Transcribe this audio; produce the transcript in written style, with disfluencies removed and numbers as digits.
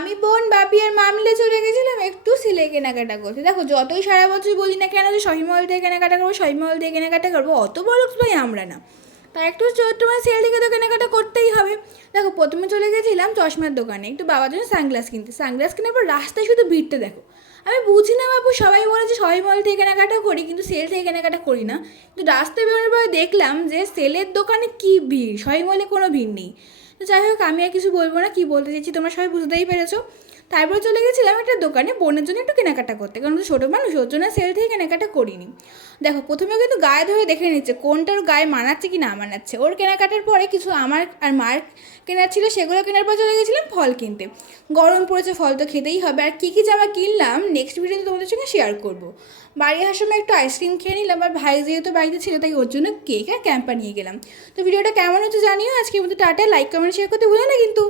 আমি, বোন, বাপি আর মা মিলে চলে গেছিলাম একটু সিলে কেনাকাটা করতে। দেখো যতই সারা বছর বলি না কেন যে শপিং মল থেকে কেনাকাটা করবো, শপিং মল থেকে কেনাকাটা করবো, অত বড় ভাই আমরা না, তাই একটু ছোট্ট মানে সেল থেকে তো কেনাকাটা করতেই হবে। দেখো প্রথমে চলে গেছিলাম চশমার দোকানে একটু বাবার জন্য সানগ্লাস কিনতে। সানগ্লাস কেনার পর রাস্তায় শুধু ভিড়টা দেখো। আমি বুঝি না বাবু, সবাই বলে যে শপিং মল থেকে কেনাকাটা করি কিন্তু সেল থেকে কেনাকাটা করি না, কিন্তু রাস্তায় বেরোনোর পরে দেখলাম যে সেলের দোকানে কী ভিড়, শপিং মলে কোনো ভিড় নেই। তো যাই হোক আমি আর কিছু বলবো না, কী বলতে চাইছি তোমরা সবাই বুঝতেই পেরেছো। তারপর চলে গেছিলাম একটা দোকানে বোনের জন্য একটু কেনাকাটা করতে, কারণ তো ছোটো মানুষ, ওর জন্য সেল থেকে কেনাকাটা করিনি। দেখো প্রথমে কিন্তু গায়ে ধরে দেখে নিচ্ছে কোনটার গায়ে মানাচ্ছে কি না মানাচ্ছে। ওর কেনাকাটার পরে কিছু আমার আর মার কেনার ছিল, সেগুলো কেনার পর চলে গেছিলাম ফল কিনতে। গরম পড়েছে, ফল তো খেতেই হবে। আর কী কী জামা কিনলাম নেক্সট ভিডিওতে তোমাদের সঙ্গে শেয়ার করবো। বাড়ি আসার সময় একটু আইসক্রিম খেয়ে নিলাম, আর ভাই যেহেতু বাড়িতে ছিল তাই ওর জন্য কেক আর ক্যাম্পা নিয়ে গেলাম। তো ভিডিওটা কেমন হচ্ছে জানিও। আজকের মতো টাটা, লাইক কমেন্ট শেয়ার করতে ভুলো না কিন্তু।